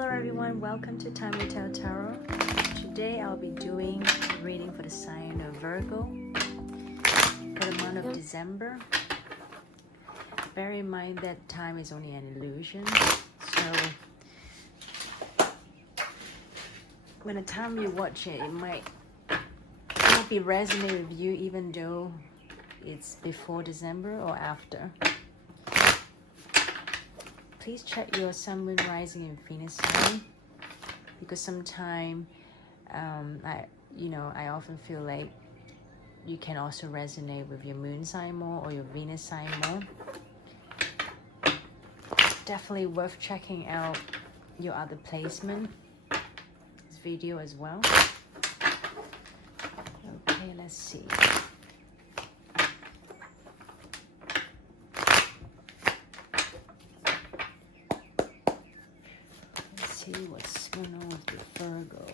Hello everyone, welcome to Time to Tell Tarot. Today I'll be doing a reading for the sign of Virgo for the month of December. Bear in mind that time is only an illusion, so when the time you watch it, it might not be resonate with you even though it's before December or after. Please check your sun, moon, rising, and Venus sign, because sometimes I often feel like you can also resonate with your moon sign more or your Venus sign more. Definitely worth checking out your other placement, this video as well. Okay, let's see. See what's going on with the Virgo.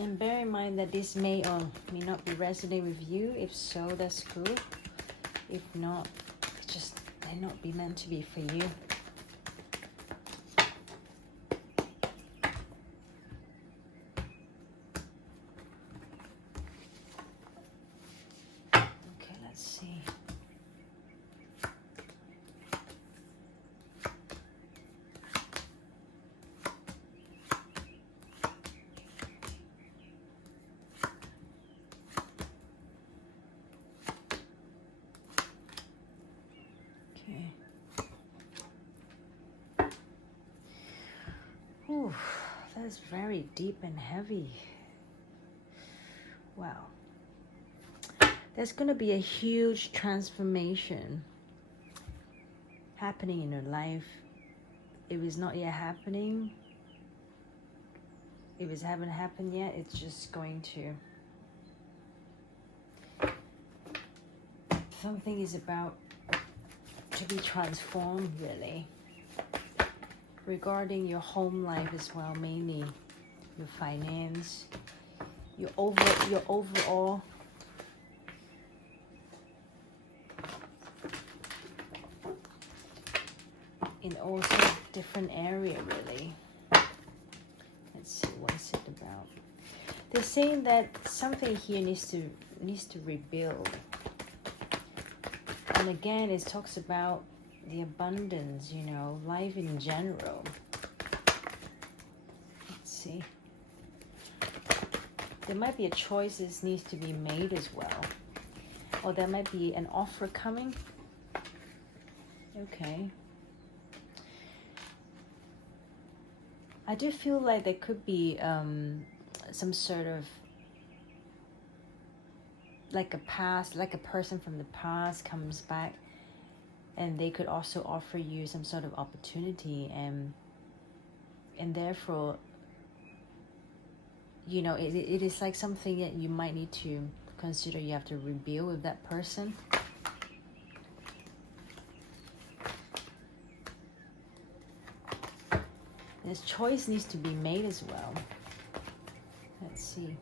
And bear in mind that this may or may not be resonating with you. If so, that's cool. If not, it just may not be meant to be for you. Okay, let's see. Ooh, that's very deep and heavy. Wow. There's going to be a huge transformation happening in your life. If it's not yet happening, if it haven't happened yet, it's just going to. Something is about to be transformed, really. Regarding your home life as well, mainly your finance, your overall in also different area, really. Let's see, what's it about? They're saying that something here needs to rebuild. And again, it talks about the abundance, life in general. Let's see. There might be a choice that needs to be made as well. Or there might be an offer coming. Okay. I do feel like there could be some sort of like a person from the past comes back, and they could also offer you some sort of opportunity, and therefore, it is like something that you might need to consider. You have to rebuild with that person. This choice needs to be made as well. Let's see.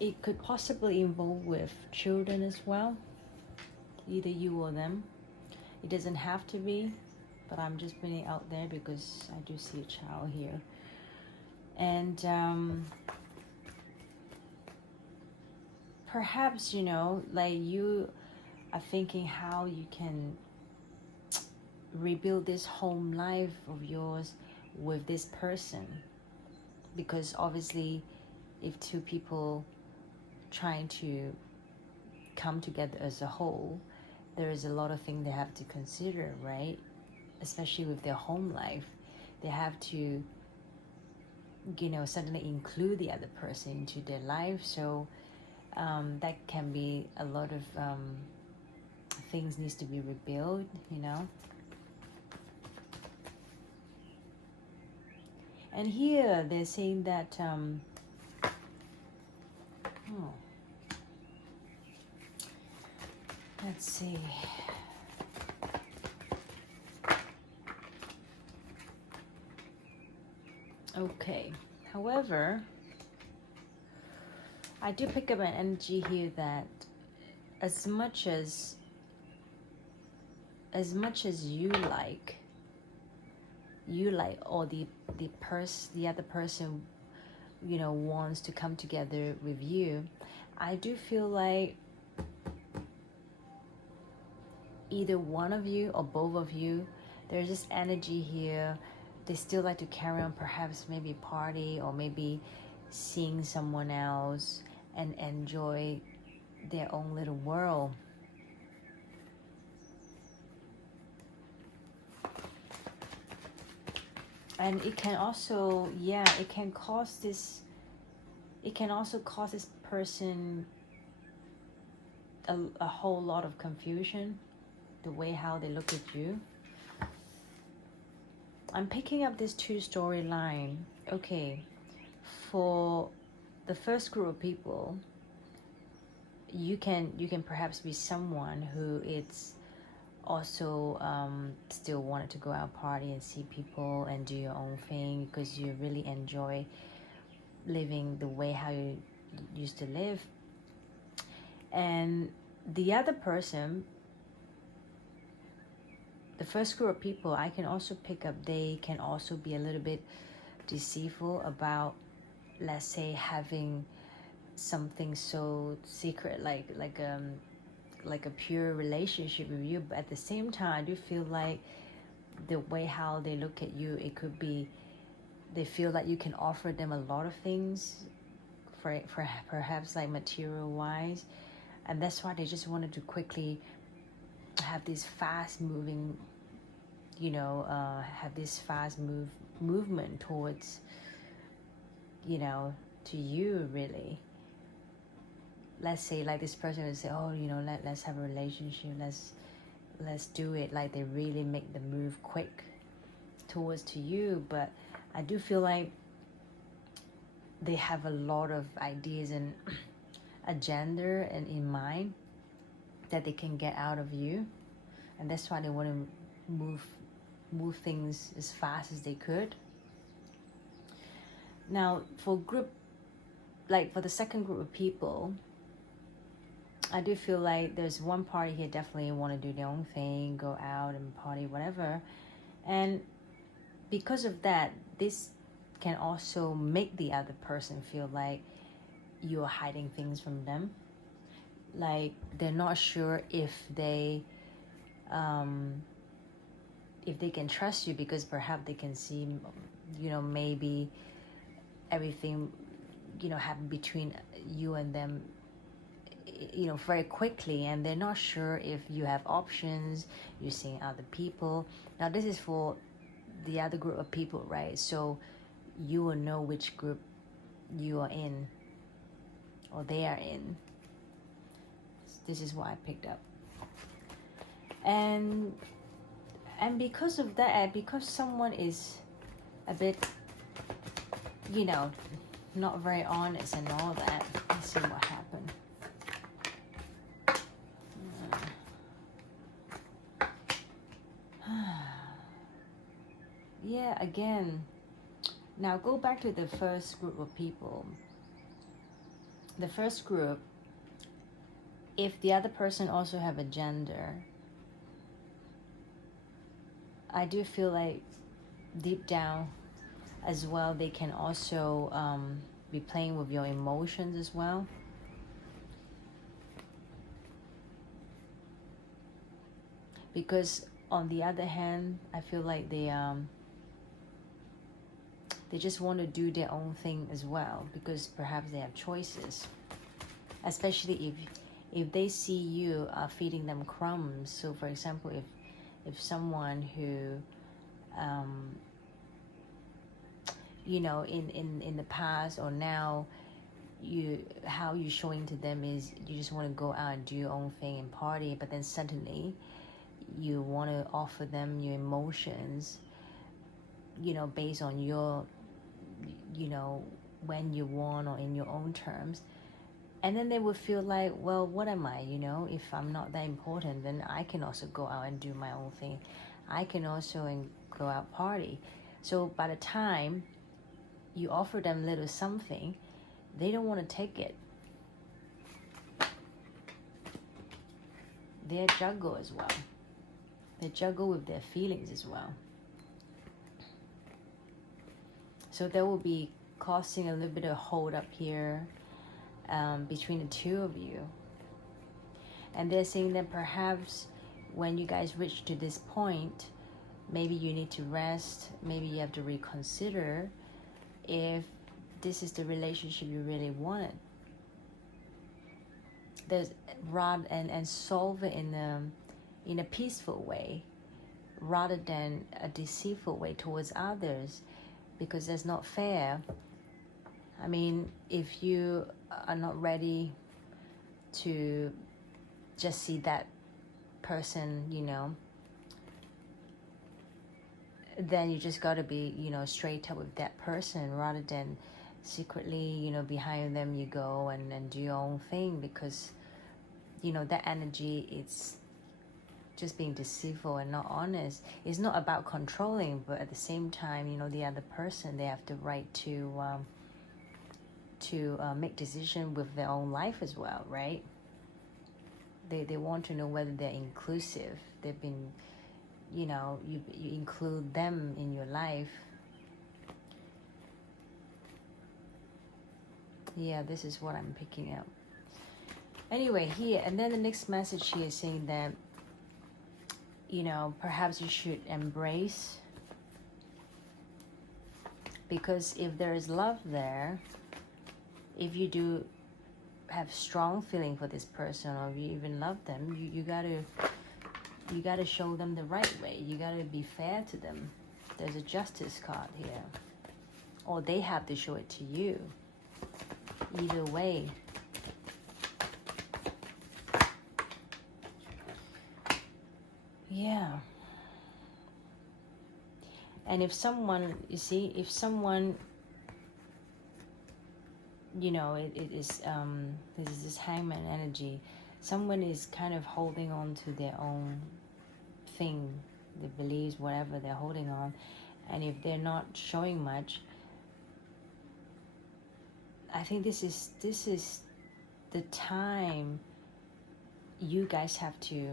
It could possibly involve with children as well, either you or them. It doesn't have to be, but I'm just putting it out there because I do see a child here. And perhaps, like you are thinking how you can rebuild this home life of yours with this person. Because obviously, if two people trying to come together as a whole, there is a lot of things they have to consider, right? Especially with their home life, they have to suddenly include the other person into their life. So that can be a lot of things needs to be rebuilt, And here they're saying that let's see. Okay. However, I do pick up an energy here that as much as you like, or the other person, you know, wants to come together with you, I do feel like either one of you or both of you, there's this energy here. They still like to carry on, perhaps maybe party or maybe seeing someone else and enjoy their own little world. And it can also, it can also cause this person a whole lot of confusion, the way how they look at you. I'm picking up this two storyline. Okay, for the first group of people, you can perhaps be someone who is also still wanted to go out party and see people and do your own thing because you really enjoy living the way how you used to live. And the other person, the first group of people, I can also pick up, they can also be a little bit deceitful about, let's say, having something so secret like a pure relationship with you. But at the same time, I do feel like the way how they look at you, it could be they feel like you can offer them a lot of things, for perhaps like material wise, and that's why they just wanted to quickly have this fast moving, have this fast movement towards, to you, really. Let's say like this person would say, oh, let's have a relationship, let's do it. Like they really make the move quick towards to you. But I do feel like they have a lot of ideas and agenda and in mind that they can get out of you, and that's why they want to move things as fast as they could. Now for the second group of people, I do feel like there's one party here definitely want to do their own thing, go out and party, whatever. And because of that, this can also make the other person feel like you're hiding things from them. Like they're not sure if they can trust you, because perhaps they can see, maybe everything, happen between you and them, very quickly, and they're not sure if you have options, you're seeing other people. Now this is for the other group of people, right? So you will know which group you are in or they are in. This is what I picked up. And because of that, because someone is a bit, not very honest and all that, let's see what happened. Yeah, again, now go back to the first group of people. The first group, if the other person also have a gender, I do feel like deep down as well, they can also be playing with your emotions as well. Because on the other hand, I feel like they just want to do their own thing as well, because perhaps they have choices, especially if they see you feeding them crumbs. So for example, if someone who in the past or now, how you showing to them is you just want to go out and do your own thing and party, but then suddenly you want to offer them your emotions, based on your, when you want or in your own terms. And then they would feel like, well, what am I, if I'm not that important, then I can also go out and do my own thing. I can also go out party. So by the time you offer them little something, they don't want to take it. they juggle as well. They juggle with their feelings as well. So there will be causing a little bit of hold up here between the two of you. And they're saying that perhaps when you guys reach to this point, maybe you need to rest, maybe you have to reconsider if this is the relationship you really wanted. There's and solve it in a peaceful way rather than a deceitful way towards others, because that's not fair. I mean, if you are not ready to just see that person, then you just got to be, straight up with that person rather than secretly, behind them you go and do your own thing, because, that energy, it's just being deceitful and not honest. It's not about controlling, but at the same time, the other person, they have the right to make decision with their own life as well, right? They want to know whether they're inclusive. They've been, you include them in your life. Yeah, this is what I'm picking up. Anyway, here, and then the next message here is saying that, perhaps you should embrace, because if there is love there, if you do have strong feeling for this person, or you even love them, you gotta show them the right way. You gotta be fair to them. There's a justice card here, or they have to show it to you. Either way. Yeah. And if someone, it is this hangman energy, someone is kind of holding on to their own thing, their beliefs, whatever they're holding on, and if they're not showing much, I think this is the time you guys have to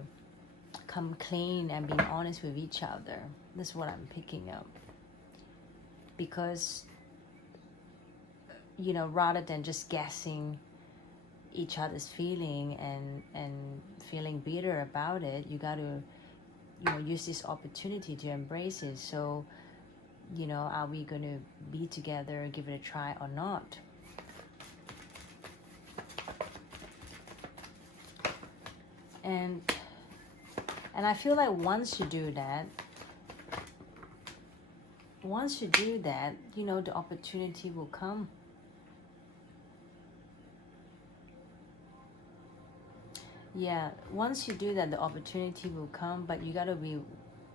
come clean and be honest with each other. That's what I'm picking up. Because, rather than just guessing each other's feeling and feeling bitter about it, you got to, use this opportunity to embrace it. So, are we going to be together, give it a try or not? And I feel like once you do that, the opportunity will come. Yeah, once you do that, the opportunity will come, but you gotta be,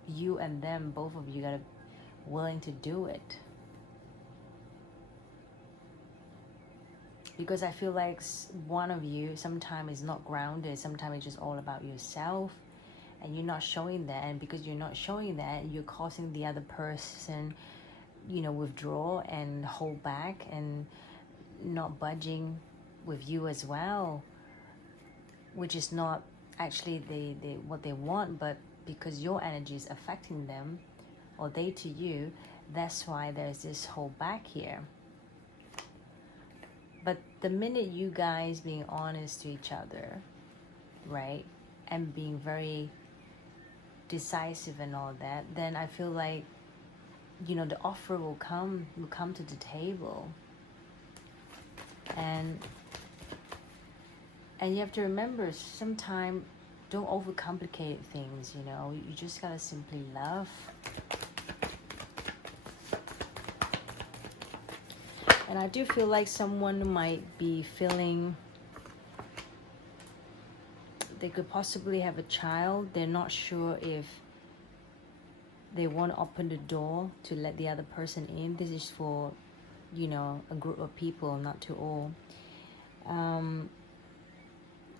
you and them, both of you gotta willing to do it. Because I feel like one of you sometimes is not grounded, sometimes it's just all about yourself, and you're not showing that, and because you're not showing that, you're causing the other person, withdraw and hold back and not budging with you as well, which is not actually what they want, but because your energy is affecting them, or they to you, that's why there's this hold back here. But the minute you guys being honest to each other, right, and being very decisive and all that, then I feel like, the offer will come to the table. And you have to remember, sometimes don't overcomplicate things, you just gotta simply love. And I do feel like someone might be feeling they could possibly have a child. They're not sure if they want to open the door to let the other person in. This is for, a group of people, not to all.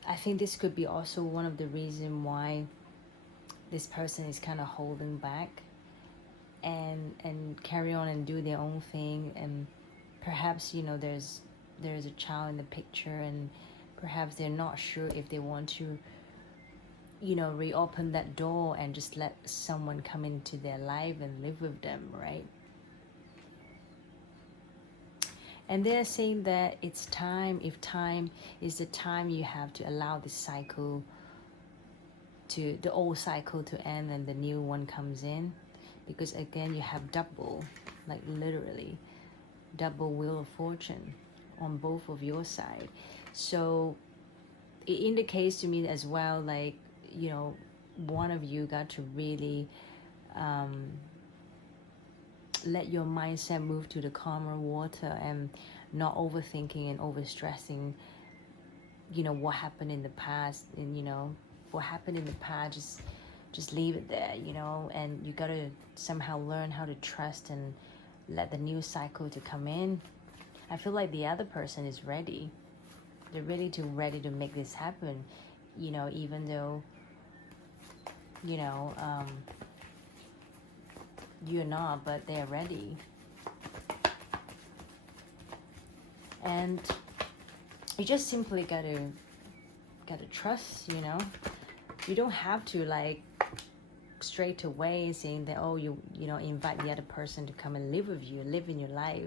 I think this could be also one of the reasons why this person is kind of holding back and carry on and do their own thing. And perhaps, there's a child in the picture, and perhaps they're not sure if they want to, reopen that door and just let someone come into their life and live with them, right? And they're saying that it's time, if time is the time, you have to allow this cycle the old cycle to end and the new one comes in. Because again, you have double, like literally double wheel of fortune on both of your side. So it indicates to me as well, like, one of you got to really let your mindset move to the calmer water and not overthinking and overstressing, what happened in the past. And, what happened in the past, just leave it there, and you got to somehow learn how to trust and let the new cycle to come in. I feel like the other person is ready. They're ready to make this happen, even though, you're not, but they're ready. And you just simply gotta trust. You don't have to like straight away saying that, oh, you invite the other person to come and live with you, live in your life.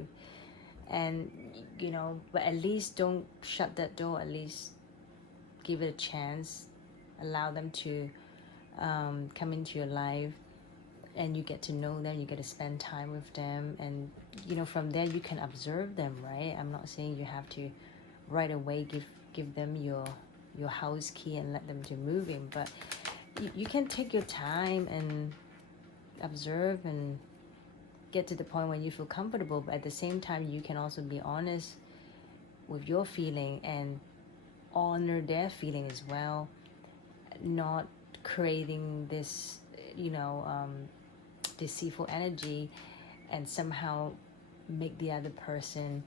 And but at least don't shut that door. At least give it a chance, allow them to come into your life, and you get to know them, you get to spend time with them, and from there you can observe them, right? I'm not saying you have to right away give them your house key and let them to move in, but you can take your time and observe and get to the point when you feel comfortable. But at the same time, you can also be honest with your feeling and honor their feeling as well, not creating this deceitful energy and somehow make the other person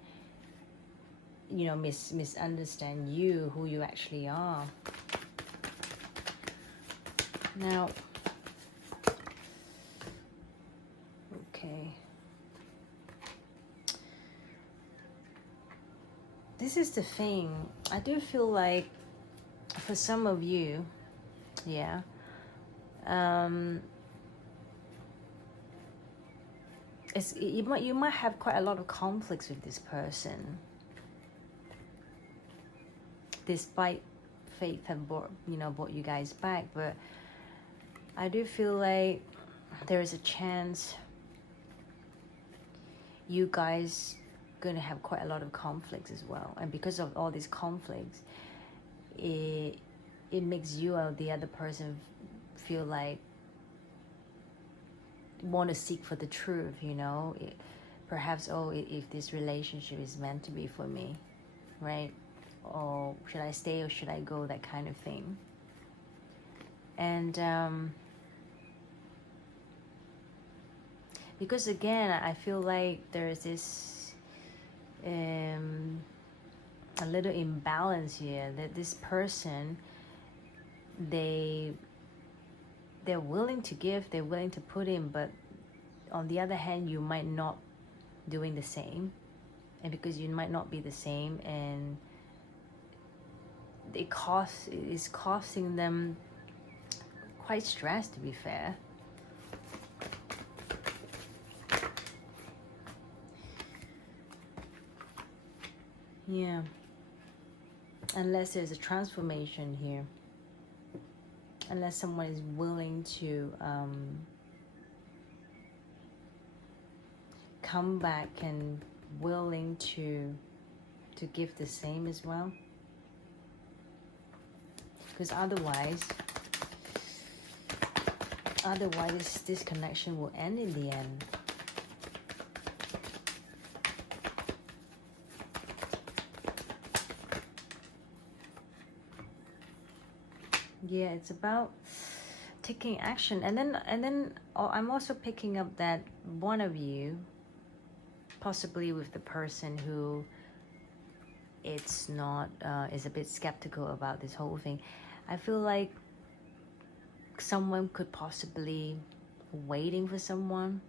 misunderstand you, who you actually are. Now, okay, this is the thing. I do feel like for some of you, you might have quite a lot of conflicts with this person, despite fate have brought you guys back. But I do feel like there is a chance you guys gonna have quite a lot of conflicts as well. And because of all these conflicts, it makes you or the other person feel like want to seek for the truth, perhaps, if this relationship is meant to be for me, right? Or should I stay or should I go, that kind of thing. And because again, I feel like there's this a little imbalance here, that this person, they're willing to give, they're willing to put in, but on the other hand, you might not doing the same. And because you might not be the same, and it's costing them quite stress, to be fair. Yeah, unless there's a transformation here, unless someone is willing to come back and willing to give the same as well. Because otherwise this connection will end in the end. Yeah, it's about taking action. And then I'm also picking up that one of you, possibly with the person who it's not is a bit skeptical about this whole thing, I feel like someone could possibly waiting for someone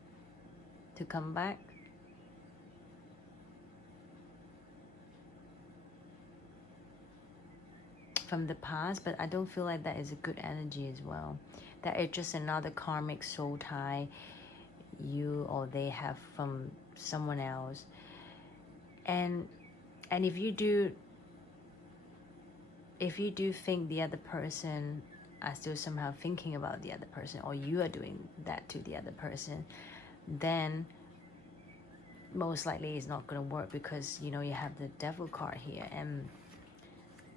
to come back. from the past, but I don't feel like that is a good energy as well. That it's just another karmic soul tie you or they have from someone else. And if you do think the other person are still somehow thinking about the other person, or you are doing that to the other person, then most likely it's not going to work, because you know you have the devil card here, and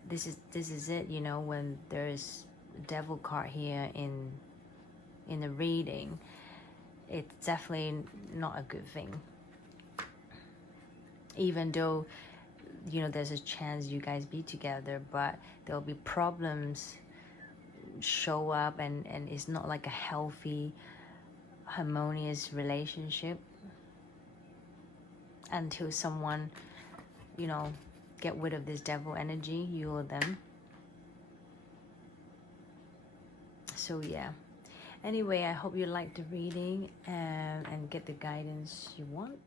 this is it. You know, when there's devil card here in the reading, it's definitely not a good thing. Even though, you know, there's a chance you guys be together, but there'll be problems show up, and it's not like a healthy, harmonious relationship until someone, you know, get rid of this devil energy, you or them. So yeah, anyway, I hope you like the reading and get the guidance you want.